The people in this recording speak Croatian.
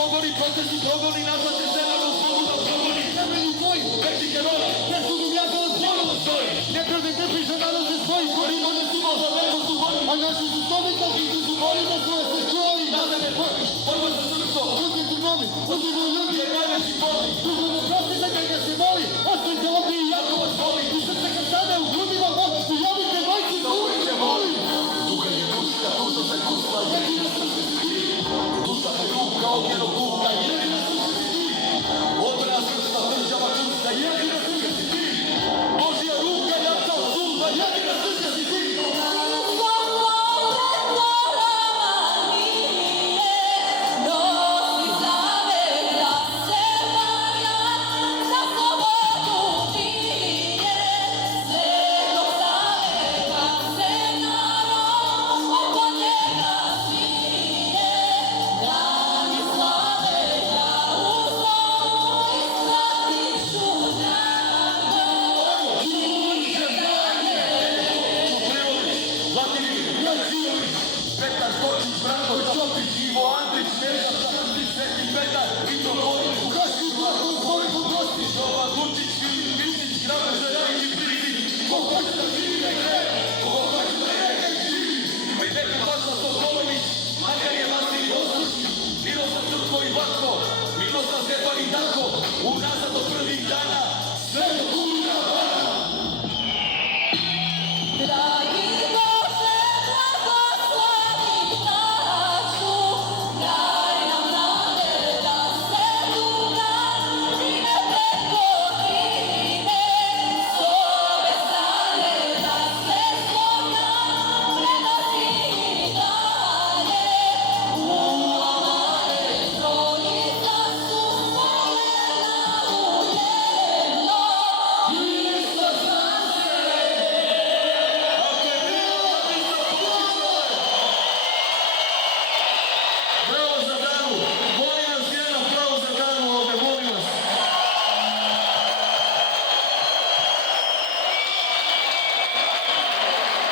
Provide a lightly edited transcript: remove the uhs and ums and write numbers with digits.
Pogoni, procesi, pogoni, nazvate se na mogu da pogoni. Temelji tvoji, vertike rola, presudom ja to ponovo stoji. Nepravde ne piše danas se svoji, korimo ne simo za veru su voli. A naši su stovi, kakvi su volimo koje se čuli. Na tebe prvi, borba za srpstvo, drugi su novi, uzimo ljudi je najveći boli. Dugo ne prosti, neka ga se moli, ostajte ovdje i jako vas voli.